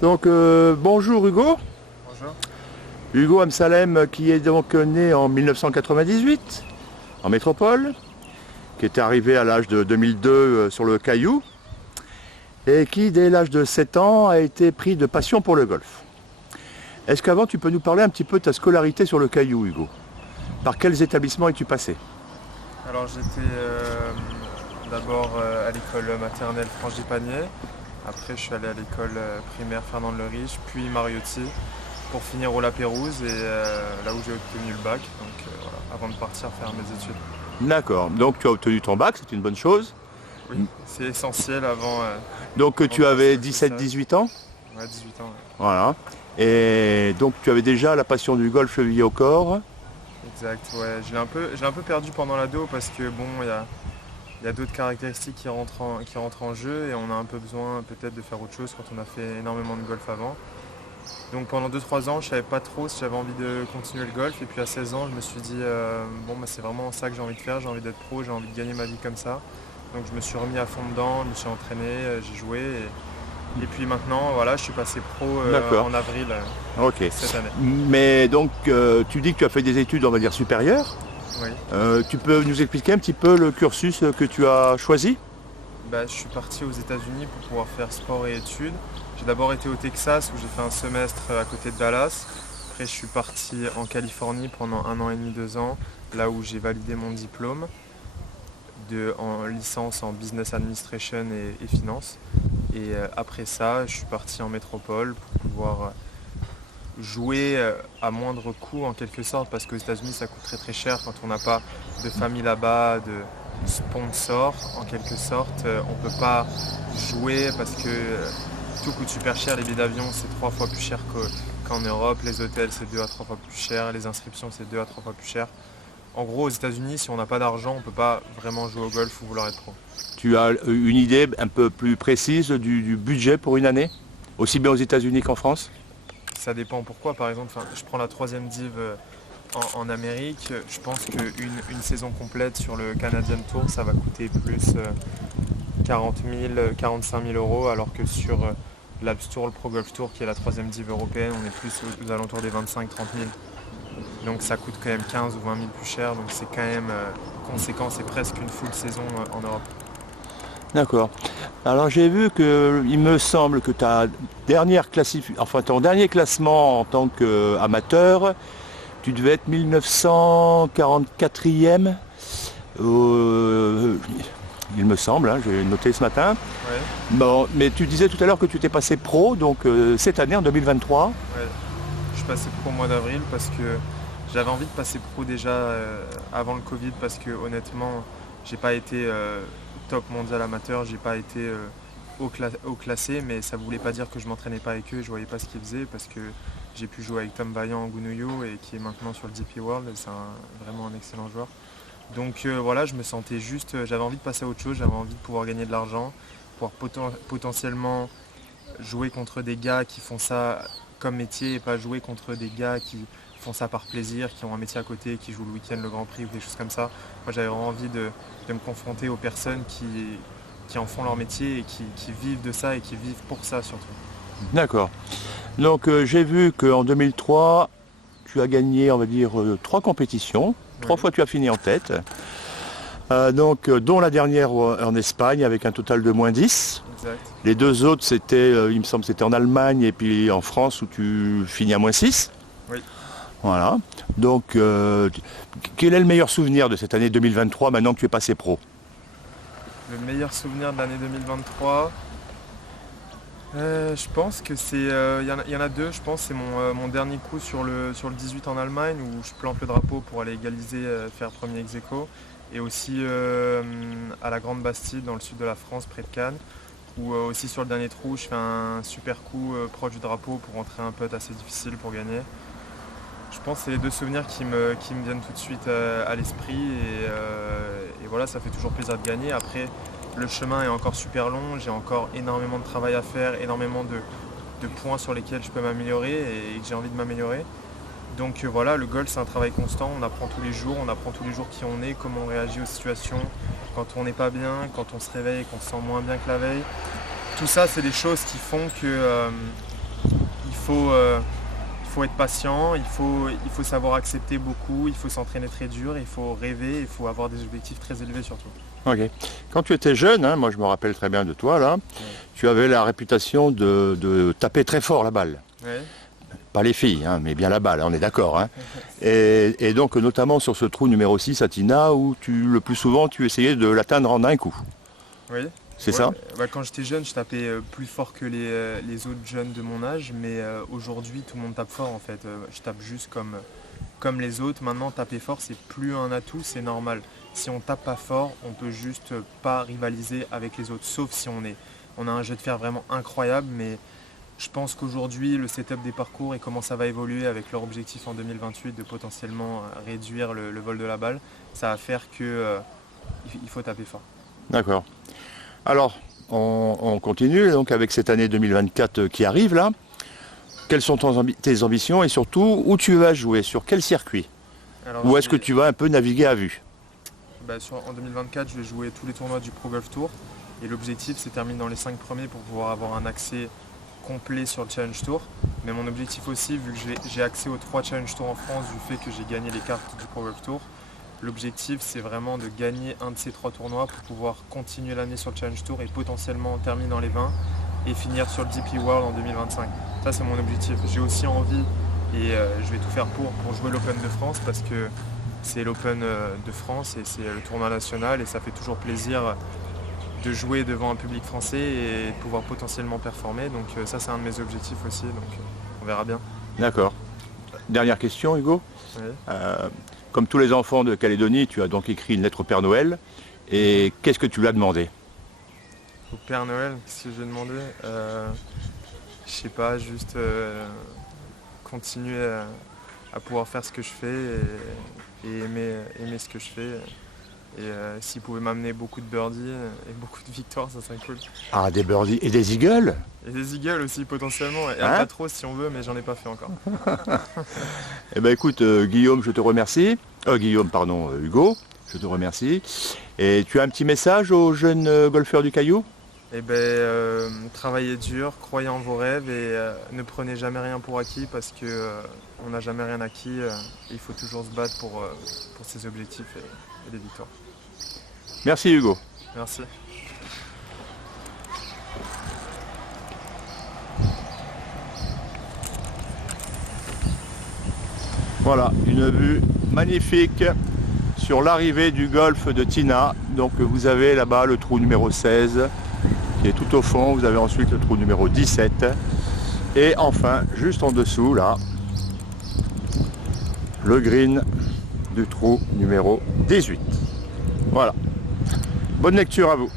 Donc bonjour Hugo. Bonjour. Hugo Amsalem qui est donc né en 1998 en métropole, qui était arrivé à l'âge de 2002 sur le Caillou et qui dès l'âge de 7 ans a été pris de passion pour le golf. Est-ce qu'avant tu peux nous parler un petit peu de ta scolarité sur le Caillou, Hugo? Par quels établissements es-tu passé? Alors j'étais d'abord à l'école maternelle Frangipanier. Après je suis allé à l'école primaire Fernand Le Riche, puis Mariotti, pour finir au La Pérouse et là où j'ai obtenu le bac, donc voilà, avant de partir faire mes études. D'accord, donc tu as obtenu ton bac, c'est une bonne chose. Oui, c'est essentiel avant, Donc avant de tu passer avais au social. 17-18 ans. Ouais, 18 ans. Ouais. Voilà. Et donc tu avais déjà la passion du golf chevillée au corps. Exact, ouais. Je l'ai un peu perdu pendant l'ado parce que bon, il y a d'autres caractéristiques qui rentrent en jeu et on a un peu besoin peut-être de faire autre chose quand on a fait énormément de golf avant. Donc pendant 2-3 ans, je ne savais pas trop si j'avais envie de continuer le golf. Et puis à 16 ans, je me suis dit, bon, bah, c'est vraiment ça que j'ai envie de faire, j'ai envie d'être pro, j'ai envie de gagner ma vie comme ça. Donc je me suis remis à fond dedans, je me suis entraîné, j'ai joué. Et puis maintenant, voilà, je suis passé pro D'accord. en avril Ok. cette année. Mais donc tu dis que tu as fait des études, on va dire, supérieures. Oui. Tu peux nous expliquer un petit peu le cursus que tu as choisi? Bah, je suis parti aux États-Unis pour pouvoir faire sport et études. J'ai d'abord été au Texas où j'ai fait un semestre à côté de Dallas. Après, je suis parti en Californie pendant 1 an et demi, 2 ans, là où j'ai validé mon diplôme en licence en business administration et finance. Et après ça, je suis parti en métropole pour pouvoir jouer à moindre coût en quelque sorte, parce qu'aux États-Unis ça coûte très très cher quand on n'a pas de famille là-bas, de sponsors en quelque sorte. On ne peut pas jouer parce que tout coûte super cher. Les billets d'avion c'est 3 fois plus cher qu'en Europe, les hôtels c'est 2 à 3 fois plus cher, les inscriptions c'est 2 à 3 fois plus cher. En gros, aux États-Unis, si on n'a pas d'argent, on ne peut pas vraiment jouer au golf ou vouloir être pro. Tu as une idée un peu plus précise du budget pour une année? Aussi bien aux États-Unis qu'en France? Ça dépend pourquoi. Par exemple, je prends la troisième div en Amérique. Je pense qu'une saison complète sur le Canadian Tour, ça va coûter plus 40 000, 45 000 euros, alors que sur l'Alps Tour, le Pro Golf Tour, qui est la troisième div européenne, on est plus aux alentours des 25-30 000. Donc ça coûte quand même 15 ou 20 000 plus cher, donc c'est quand même conséquent, c'est presque une full saison en Europe. D'accord. Alors j'ai vu que il me semble que ton dernier classement en tant qu'amateur, tu devais être 1944e. Il me semble, hein, j'ai noté ce matin. Ouais, Bon, mais tu disais tout à l'heure que tu t'es passé pro, donc cette année en 2023. ouais. Je suis passé pro au mois d'avril parce que j'avais envie de passer pro déjà avant le Covid, parce que honnêtement, j'ai pas été top mondial amateur, j'ai pas été haut classé, mais ça voulait pas dire que je m'entraînais pas avec eux, je voyais pas ce qu'ils faisaient, parce que j'ai pu jouer avec Tom Vaillant en Gounouillou et qui est maintenant sur le DP World, et c'est vraiment un excellent joueur. Donc voilà, je me sentais juste, j'avais envie de passer à autre chose, j'avais envie de pouvoir gagner de l'argent, pouvoir potentiellement jouer contre des gars qui font ça comme métier et pas jouer contre des gars qui font ça par plaisir, qui ont un métier à côté, qui jouent le week-end le Grand Prix ou des choses comme ça. Moi j'avais vraiment envie de me confronter aux personnes qui en font leur métier et qui vivent de ça et qui vivent pour ça surtout. D'accord. Donc j'ai vu qu'en 2003, tu as gagné, on va dire, 3 compétitions. Trois Oui, fois tu as fini en tête. Dont la dernière en Espagne avec un total de -10. exact. Les deux autres, c'était, il me semble, c'était en Allemagne et puis en France où tu finis à -6. Oui. Voilà. Donc, quel est le meilleur souvenir de cette année 2023 maintenant que tu es passé pro? Le meilleur souvenir de l'année 2023, je pense que c'est, y en a deux, je pense, c'est mon dernier coup sur le 18 en Allemagne où je plante le drapeau pour aller égaliser, faire premier ex-aequo, et aussi à la Grande Bastide dans le sud de la France près de Cannes, où aussi sur le dernier trou je fais un super coup proche du drapeau pour rentrer un putt assez difficile pour gagner. Je pense que c'est les deux souvenirs qui me viennent tout de suite à l'esprit et voilà, ça fait toujours plaisir de gagner. Après, le chemin est encore super long, j'ai encore énormément de travail à faire, énormément de points sur lesquels je peux m'améliorer et que j'ai envie de m'améliorer. Donc voilà, le golf c'est un travail constant, on apprend tous les jours qui on est, comment on réagit aux situations, quand on n'est pas bien, quand on se réveille et qu'on se sent moins bien que la veille. Tout ça c'est des choses qui font il faut être patient, il faut savoir accepter beaucoup, il faut s'entraîner très dur, il faut rêver, il faut avoir des objectifs très élevés surtout. Ok. Quand tu étais jeune, hein, moi je me rappelle très bien de toi là, tu avais la réputation de taper très fort la balle. Ouais. Pas les filles, hein, mais bien la balle, on est d'accord. Hein. Et donc notamment sur ce trou numéro 6 à Tina, où le plus souvent tu essayais de l'atteindre en un coup. Oui. C'est ça? Quand j'étais jeune, je tapais plus fort que les autres jeunes de mon âge, mais aujourd'hui tout le monde tape fort en fait. Je tape juste comme les autres. Maintenant, taper fort, c'est plus un atout, c'est normal. Si on tape pas fort, on peut juste pas rivaliser avec les autres, sauf si on a un jet de fer vraiment incroyable, mais je pense qu'aujourd'hui, le setup des parcours et comment ça va évoluer avec leur objectif en 2028 de potentiellement réduire le vol de la balle, ça va faire qu'il faut taper fort. D'accord. Alors, on continue donc avec cette année 2024 qui arrive là. Quelles sont tes ambitions et surtout où tu vas jouer, sur quel circuit? Alors, Ou est-ce que tu vas un peu naviguer à vue? En 2024, je vais jouer tous les tournois du Pro Golf Tour et l'objectif c'est terminer dans les 5 premiers pour pouvoir avoir un accès complet sur le Challenge Tour. Mais mon objectif aussi, vu que j'ai accès aux 3 Challenge Tour en France du fait que j'ai gagné les cartes du Pro Golf Tour, l'objectif c'est vraiment de gagner un de ces 3 tournois pour pouvoir continuer l'année sur le Challenge Tour et potentiellement terminer dans les 20 et finir sur le DP World en 2025. Ça c'est mon objectif. J'ai aussi envie et je vais tout faire pour jouer l'Open de France parce que c'est l'Open de France et c'est le tournoi national et ça fait toujours plaisir de jouer devant un public français et de pouvoir potentiellement performer. Donc ça c'est un de mes objectifs aussi, donc on verra bien. D'accord. Dernière question Hugo. Oui. Comme tous les enfants de Calédonie, tu as donc écrit une lettre au Père Noël. Et qu'est-ce que tu lui as demandé? Au Père Noël, qu'est-ce que j'ai demandé? Je sais pas, juste continuer à pouvoir faire ce que je fais et aimer ce que je fais. Et s'il pouvait m'amener beaucoup de birdies et beaucoup de victoires, ça serait cool. Ah, des birdies et des eagles? Et des eagles aussi potentiellement, et Hein? un Albatros si on veut, mais j'en ai pas fait encore. Eh bien écoute, Guillaume, je te remercie. Hugo, je te remercie. Et tu as un petit message aux jeunes golfeurs du Caillou? Eh ben, travaillez dur, croyez en vos rêves et ne prenez jamais rien pour acquis parce que on n'a jamais rien acquis. Et il faut toujours se battre pour ses objectifs et les victoires. Merci Hugo. Merci. Voilà, une vue magnifique sur l'arrivée du golfe de Tina. Donc vous avez là-bas le trou numéro 16 qui est tout au fond. Vous avez ensuite le trou numéro 17. Et enfin, juste en dessous, là, le green du trou numéro 18. Voilà. Bonne lecture à vous.